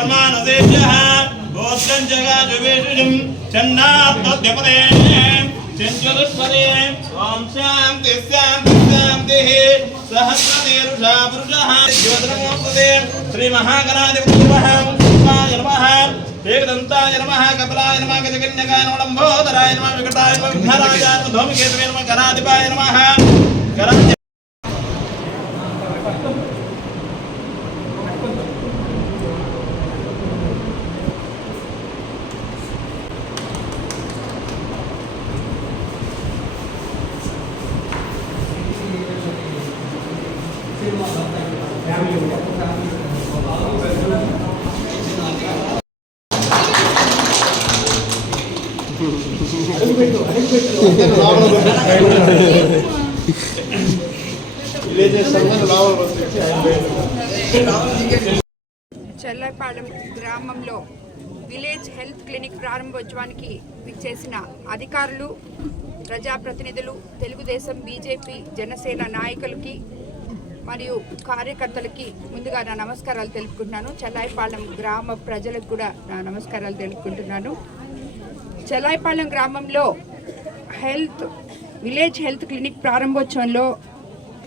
कर्मानुदेशः गोत्रं जगाजुवेशुजं चन्नात्मद्यपदे चञ्चलुष्पदे ॐ शान्ति शान्ति शान्तिः सहस्रतीरुषा पुरुषः ज्योतिर्मोक्तदे श्रीमहागणाधिपतिर्वः मुक्ताय नमः एकदन्ताय नमः कपिलाय नमः गजकन्यकाय नमः लम्बोदराय नमः विकटाय नमः विघ्नराजाय नमः धूमकेतवे नमः गणाधिपाय नमः చెల్లపాలెం గ్రామంలో విలేజ్ హెల్త్ క్లినిక్ ప్రారంభోత్సవానికి విచ్చేసిన అధికారులు, ప్రజాప్రతినిధులు, తెలుగుదేశం, బీజేపీ, జనసేన నాయకులకి మరియు కార్యకర్తలకి ముందుగా నా నమస్కారాలు తెలుపుకుంటున్నాను. చెల్లాయిపాలెం గ్రామ ప్రజలకు కూడా నా నమస్కారాలు తెలుపుకుంటున్నాను. చెల్లాయిపాలెం గ్రామంలో విలేజ్ హెల్త్ క్లినిక్ ప్రారంభోత్సవంలో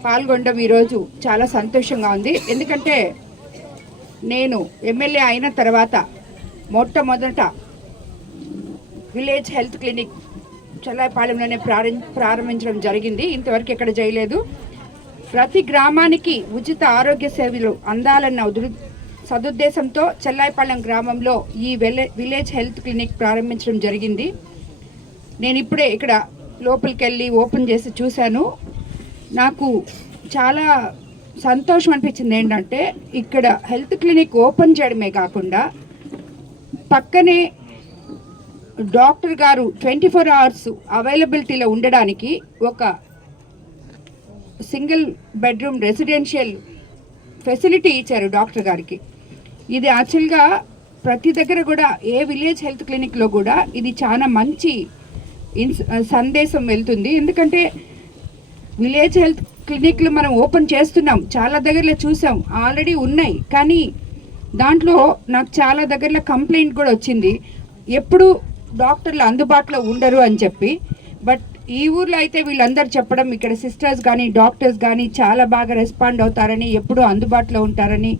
పాల్గొనడం ఈరోజు చాలా సంతోషంగా ఉంది. ఎందుకంటే నేను ఎమ్మెల్యే అయిన తర్వాత మొట్టమొదట విలేజ్ హెల్త్ క్లినిక్ చెల్లాయిపాలెంలోనే ప్రారంభించడం జరిగింది. ఇంతవరకు ఎక్కడ చేయలేదు. ప్రతి గ్రామానికి ఉచిత ఆరోగ్య సేవలు అందాలన్న సదుద్దేశంతో చెల్లాయిపాలెం గ్రామంలో ఈ విలేజ్ హెల్త్ క్లినిక్ ప్రారంభించడం జరిగింది. నేను ఇప్పుడే ఇక్కడ లోపలికి వెళ్ళి ఓపెన్ చేసి చూశాను. నాకు చాలా సంతోషం అనిపించింది. ఏంటంటే ఇక్కడ హెల్త్ క్లినిక్ ఓపెన్ చేయడమే కాకుండా పక్కనే డాక్టర్ గారు 24 అవర్స్ అవైలబిలిటీలో ఉండడానికి ఒక సింగిల్ బెడ్రూమ్ రెసిడెన్షియల్ ఫెసిలిటీ ఇచ్చారు డాక్టర్ గారికి. ఇది యాక్చువల్గా ప్రతి దగ్గర కూడా ఏ విలేజ్ హెల్త్ క్లినిక్లో కూడా ఇది చాలా మంచి సందేశం వెళ్తుంది. ఎందుకంటే విలేజ్ హెల్త్ క్లినిక్లు మనం ఓపెన్ చేస్తున్నాం, చాలా దగ్గరలో చూసాం, ఆల్రెడీ ఉన్నాయి. కానీ దాంట్లో నాకు చాలా దగ్గరలో కంప్లైంట్ కూడా వచ్చింది, ఎప్పుడు డాక్టర్లు అందుబాటులో ఉండరు అని చెప్పి. బట్ ఈ ఊర్లో అయితే వీళ్ళందరూ చెప్పడం, ఇక్కడ సిస్టర్స్ కానీ డాక్టర్స్ కానీ చాలా బాగా రెస్పాండ్ అవుతారని, ఎప్పుడూ అందుబాటులో ఉంటారని,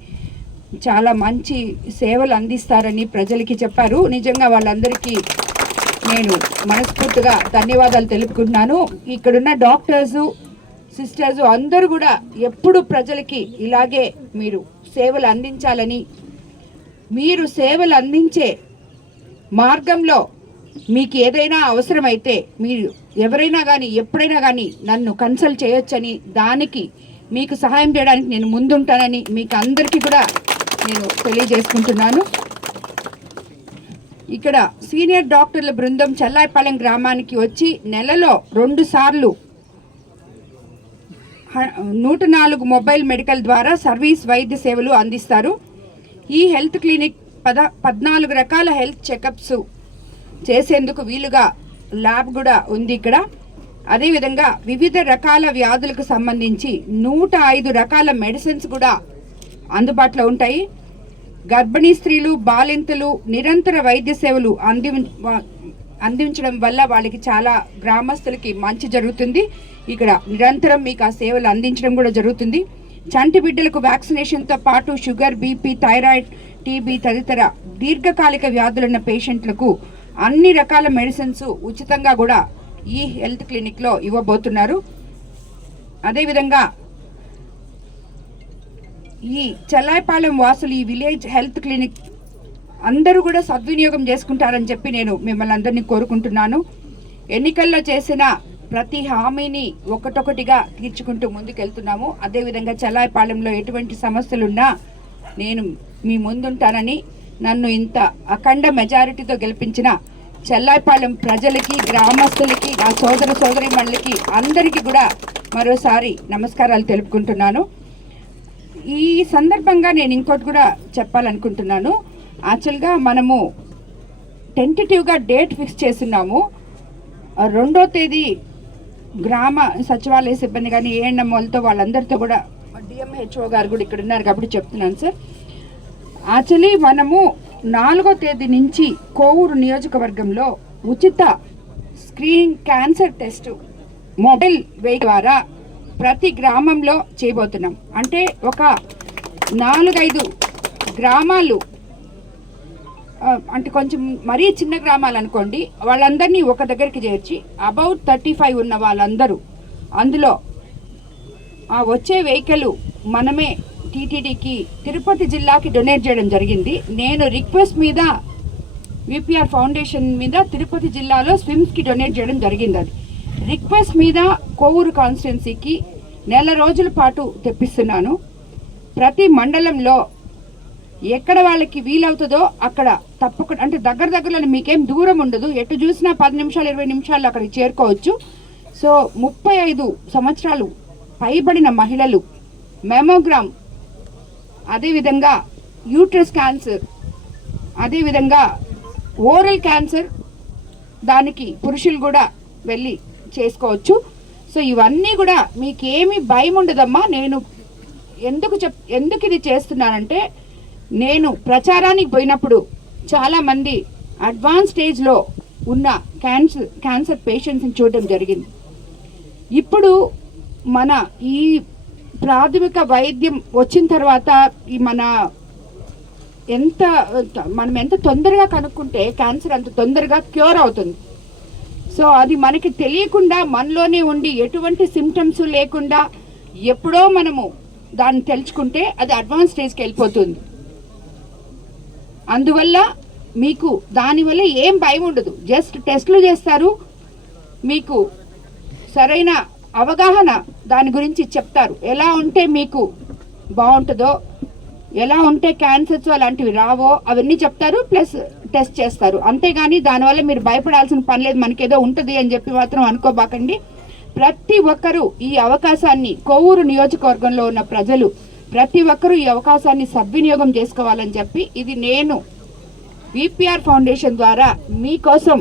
చాలా మంచి సేవలు అందిస్తారని ప్రజలకి చెప్పారు. నిజంగా వాళ్ళందరికీ నేను మనస్ఫూర్తిగా ధన్యవాదాలు తెలుపుకుంటున్నాను. ఇక్కడున్న డాక్టర్సు, సిస్టర్స్ అందరూ కూడా ఎప్పుడు ప్రజలకి ఇలాగే మీరు సేవలు అందించాలని, మీరు సేవలు అందించే మార్గంలో మీకు ఏదైనా అవసరమైతే మీరు ఎవరైనా కానీ ఎప్పుడైనా కానీ నన్ను కన్సల్ట్ చేయొచ్చని, దానికి మీకు సహాయం చేయడానికి నేను ముందుంటానని మీకు అందరికీ కూడా నేను తెలియజేసుకుంటున్నాను. ఇక్కడ సీనియర్ డాక్టర్ల బృందం చెల్లాయిపాలెం గ్రామానికి వచ్చి నెలలో 2 సార్లు 104 మొబైల్ మెడికల్ ద్వారా సర్వీస్ వైద్య సేవలు అందిస్తారు. ఈ హెల్త్ క్లినిక్ 14 రకాల హెల్త్ చెకప్స్ చేసేందుకు వీలుగా ల్యాబ్ కూడా ఉంది ఇక్కడ. అదేవిధంగా వివిధ రకాల వ్యాధులకు సంబంధించి 105 రకాల మెడిసిన్స్ కూడా అందుబాటులో ఉంటాయి. గర్భిణీ స్త్రీలు, బాలింతలు నిరంతర వైద్య సేవలు అందించడం వల్ల వాళ్ళకి చాలా గ్రామస్తులకి మంచి జరుగుతుంది. ఇక్కడ నిరంతరం మీకు ఆ సేవలు అందించడం కూడా జరుగుతుంది. చంటి బిడ్డలకు వ్యాక్సినేషన్తో పాటు షుగర్, బీపీ, థైరాయిడ్, టీబీ తదితర దీర్ఘకాలిక వ్యాధులున్న పేషెంట్లకు అన్ని రకాల మెడిసిన్స్ ఉచితంగా కూడా ఈ హెల్త్ క్లినిక్లో ఇవ్వబోతున్నారు. అదేవిధంగా ఈ చెల్లాయిపాలెం వాసులు ఈ విలేజ్ హెల్త్ క్లినిక్ అందరూ కూడా సద్వినియోగం చేసుకుంటారని చెప్పి నేను మిమ్మల్ని అందరినీ కోరుకుంటున్నాను. ఎన్నికల్లో చేసిన ప్రతి హామీని ఒకటొకటిగా తీర్చుకుంటూ ముందుకెళ్తున్నాము. అదేవిధంగా చెల్లాయిపాలెంలో ఎటువంటి సమస్యలున్నా నేను మీ ముందుంటానని, నన్ను ఇంత అఖండ మెజారిటీతో గెలిపించిన చెల్లాయిపాలెం ప్రజలకి, గ్రామస్తులకి, ఆ సోదరీమణులకి అందరికీ కూడా మరోసారి నమస్కారాలు తెలుపుకుంటున్నాను. ఈ సందర్భంగా నేను ఇంకోటి కూడా చెప్పాలనుకుంటున్నాను. యాక్చువల్గా మనము టెంటేటివ్గా డేట్ ఫిక్స్ చేస్తున్నాము. 2వ తేదీ గ్రామ సచివాలయ సిబ్బంది కానీ ఏఎన్ఎంఓలతో వాళ్ళందరితో కూడా, డిఎంహెచ్ఓ గారు కూడా ఇక్కడ ఉన్నారు కాబట్టి చెప్తున్నాను సార్. యాక్చువల్లీ మనము 4వ తేదీ నుంచి కోవూరు నియోజకవర్గంలో ఉచిత screening cancer test mobile vehicle ద్వారా ప్రతి గ్రామంలో చేయబోతున్నాం. అంటే ఒక 4-5 గ్రామాలు, అంటే కొంచెం మరీ చిన్న గ్రామాలు అనుకోండి, వాళ్ళందరినీ ఒక దగ్గరికి చేర్చి అబౌట్ 35 ఉన్న వాళ్ళందరూ అందులో ఆ వచ్చే వెహికల్ మనమే టీటీడీకి తిరుపతి జిల్లాకి డొనేట్ చేయడం జరిగింది. నేను రిక్వెస్ట్ మీద విపిఆర్ ఫౌండేషన్ మీద తిరుపతి జిల్లాలో స్విమ్స్కి డొనేట్ చేయడం జరిగింది. అది రిక్వెస్ట్ మీద కోవూరు కాన్స్టిట్యున్సీకి 1 రోజుల పాటు తెప్పిస్తున్నాను. ప్రతి మండలంలో ఎక్కడ వాళ్ళకి వీలవుతుందో అక్కడ తప్పకుండా, అంటే దగ్గరలో మీకేం దూరం ఉండదు, ఎటు చూసినా 10 నిమిషాలు 20 నిమిషాల్లో అక్కడికి చేరుకోవచ్చు. సో 35 సంవత్సరాలు పైబడిన మహిళలు మెమోగ్రామ్, అదేవిధంగా యూట్రస్ క్యాన్సర్, అదేవిధంగా ఓరల్ క్యాన్సర్, దానికి పురుషులు కూడా వెళ్ళి చేసుకోవచ్చు. సో ఇవన్నీ కూడా మీకేమీ భయం ఉండదమ్మా. నేను ఎందుకు ఇది చేస్తున్నానంటే, నేను ప్రచారానికి పోయినప్పుడు చాలామంది అడ్వాన్స్ స్టేజ్లో ఉన్న క్యాన్సర్ పేషెంట్స్ని చూడడం జరిగింది. ఇప్పుడు మన ఈ ప్రాథమిక వైద్యం వచ్చిన తర్వాత మనం ఎంత తొందరగా కనుక్కుంటే క్యాన్సర్ అంత తొందరగా క్యూర్ అవుతుంది. సో అది మనకి తెలియకుండా మనలోనే ఉండి ఎటువంటి సిమ్టమ్స్ లేకుండా ఎప్పుడో మనము దాన్ని తెలుసుకుంటే అది అడ్వాన్స్ స్టేజ్కి వెళ్ళిపోతుంది. అందువల్ల మీకు దానివల్ల ఏం భయం ఉండదు. జస్ట్ టెస్టులు చేస్తారు, మీకు సరైన అవగాహన దాని గురించి చెప్తారు. ఎలా ఉంటే మీకు బాగుంటుందో, ఎలా ఉంటే క్యాన్సర్స్ అలాంటివి రావో అవన్నీ చెప్తారు, ప్లస్ టెస్ట్ చేస్తారు. అంతేగాని దానివల్ల మీరు భయపడాల్సిన పని లేదు, మనకేదో ఉంటుంది అని చెప్పి మాత్రం అనుకోబాకండి. ప్రతి ఒక్కరూ ఈ అవకాశాన్ని, కోవూరు నియోజకవర్గంలో ఉన్న ప్రజలు ప్రతి ఒక్కరూ ఈ అవకాశాన్ని సద్వినియోగం చేసుకోవాలని చెప్పి, ఇది నేను విపిఆర్ ఫౌండేషన్ ద్వారా మీకోసం,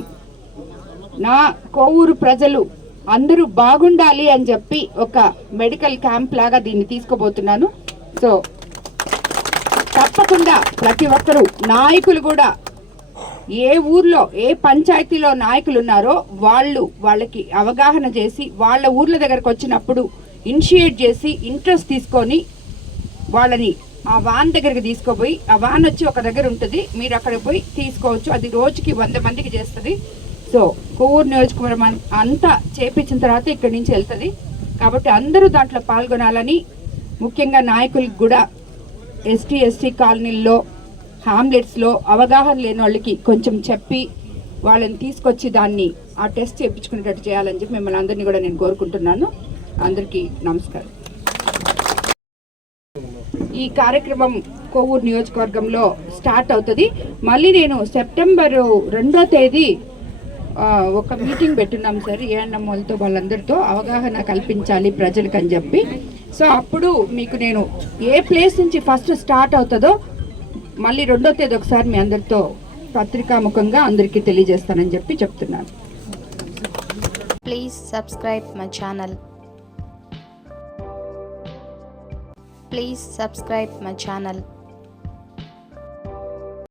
నా కోవూరు ప్రజలు అందరూ బాగుండాలి అని చెప్పి ఒక మెడికల్ క్యాంప్ లాగా దీన్ని తీసుకోబోతున్నాను. సో తప్పకుండా ప్రతి ఒక్కరూ, నాయకులు కూడా, ఏ ఊర్లో ఏ పంచాయతీలో నాయకులు ఉన్నారో వాళ్ళకి అవగాహన చేసి, వాళ్ళ ఊర్ల దగ్గరకు వచ్చినప్పుడు ఇనిషియేట్ చేసి ఇంట్రెస్ట్ తీసుకొని వాళ్ళని ఆ వాన్ దగ్గరికి తీసుకుపోయి, ఆ వాన్ వచ్చి ఒక దగ్గర ఉంటుంది, మీరు అక్కడ పోయి తీసుకోవచ్చు. అది రోజుకి 100 మందికి చేస్తుంది. సో కోవూరు నియోజకవర్గం అంతా చేపించిన తర్వాత ఇక్కడి నుంచి వెళ్తుంది. కాబట్టి అందరూ దాంట్లో పాల్గొనాలని, ముఖ్యంగా నాయకులకు కూడా ఎస్టీ కాలనీల్లో, హామ్లెట్స్లో అవగాహన లేని వాళ్ళకి కొంచెం చెప్పి వాళ్ళని తీసుకొచ్చి దాన్ని ఆ టెస్ట్ చేయించుకునేటట్టు చేయాలని చెప్పి మిమ్మల్ని అందరినీ కూడా నేను కోరుకుంటున్నాను. అందరికీ నమస్కారం. ఈ కార్యక్రమం కోవూరు నియోజకవర్గంలో స్టార్ట్ అవుతుంది. మళ్ళీ నేను సెప్టెంబర్ 2వ తేదీ ఒక మీటింగ్ పెట్టున్నాం సార్, ఏఎన్ఎం వాళ్ళతో, వాళ్ళందరితో అవగాహన కల్పించాలి ప్రజలకు అని చెప్పి. సో అప్పుడు మీకు నేను ఏ ప్లేస్ నుంచి ఫస్ట్ స్టార్ట్ అవుతుందో మళ్ళీ 2వ తేదీ ఒకసారి మీ అందరితో పత్రికాముఖంగా అందరికీ తెలియజేస్తానని చెప్పి చెప్తున్నాను. Please subscribe my channel. Please subscribe my channel.